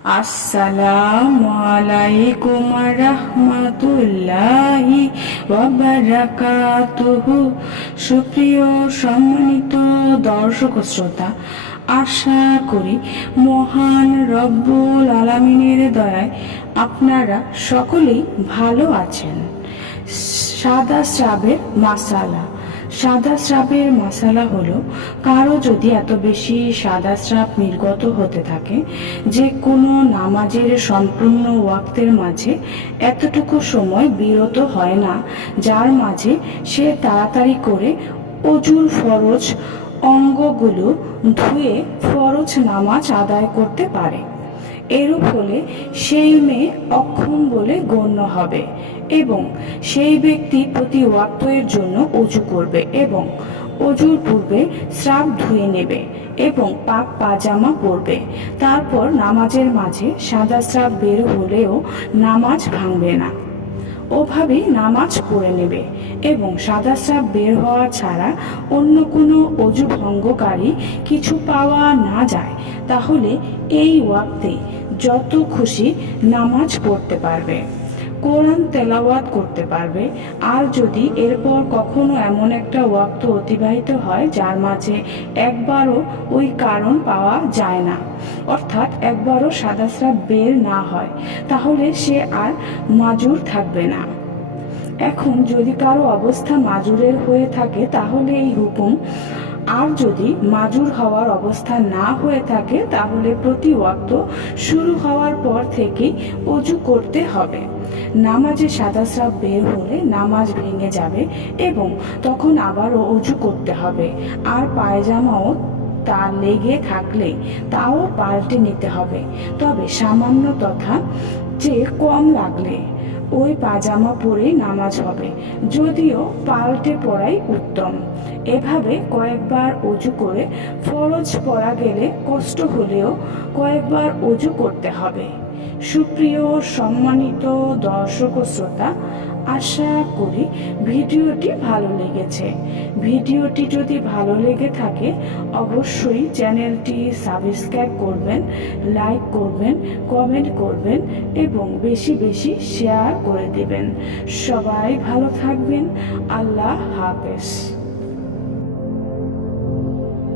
আসসালামু আলাইকুম রাহমাতুল্লাহি ওয়া বারাকাতুহু। সুপ্রিয় সম্মানিত দর্শক ও শ্রোতা, আশা করি মহান রব্বুল আলামিনের দয়ায় আপনারা সকলেই ভালো আছেন। সাদা স্রাবের মাসালা। সাদা স্রাবের মাসালা হলো, কারো যদি এত বেশি সাদা স্রাব নির্গত হতে থাকে যে কোনো নামাজের সম্পূর্ণ ওয়াক্তের মাঝে এতটুকু সময় বিরত হয় না, যার মাঝে সে তাড়াতাড়ি করে অজুর ফরজ অঙ্গগুলো ধুয়ে ফরজ নামাজ আদায় করতে পারে। এরূপ হলে সেই মেয়ে অক্ষম বলে গণ্য হবে এবং সেই ব্যক্তি প্রতি ওয়াক্তের জন্য অজু করবে এবং অজুর পূর্বে স্রাব ধুয়ে নেবে এবং পাক পাজামা পরবে। তারপর নামাজের মাঝে সাদা স্রাব বের হলেও নামাজ ভাঙবে না, ওভাবেই নামাজ পড়ে নেবে এবং সাদা স্রাব বের হওয়া ছাড়া অন্য কোনো অজু ভঙ্গকারী কিছু পাওয়া না যায়, তাহলে এই ওয়াক্তে যত খুশি নামাজ পড়তে পারবে, কোরআন তেলাওয়াত করতে পারবে। আর যদি এরপর কখনো এমন একটা ওয়াক্ত অতিবাহিত হয় যার মাঝে একবারও ওই কারণ পাওয়া যায় না, অর্থাৎ একবারও সাদা স্রাব বের না হয়, তাহলে সে আর মাজুর থাকবে না। এখন যদি কারো অবস্থা মাজুরের হয়ে থাকে তাহলে এই হুকুম, আর যদি মাজুর হওয়ার অবস্থা না হয়ে থাকে তাহলে প্রতি ওয়াক্ত শুরু হওয়ার পর থেকেই অজু করতে হবে। নামাজে সাদা স্রাব বের হলে নামাজ ভেঙে যাবে এবং তখন আবারও অজু করতে হবে। আর পায়জামাও তা লেগে থাকলে তাও পাল্টে নিতে হবে, তবে সামান্য তথা যে কম লাগলে ওই পাজামা পরেই নামাজ হবে, যদিও পাল্টে পড়াই উত্তম। এভাবে কয়েকবার অজু করে ফরজ পড়া গেলে কষ্ট হলেও কয়েকবার অজু করতে হবে। সুপ্রিয় সম্মানিত দর্শক ও শ্রোতা, আশা করি ভিডিওটি ভালো লেগেছে। ভিডিওটি যদি ভালো লেগে থাকে অবশ্যই চ্যানেলটি সাবস্ক্রাইব করবেন, লাইক করবেন, কমেন্ট করবেন এবং বেশি বেশি শেয়ার করে দেবেন। সবাই ভালো থাকবেন। আল্লাহ হাফেজ।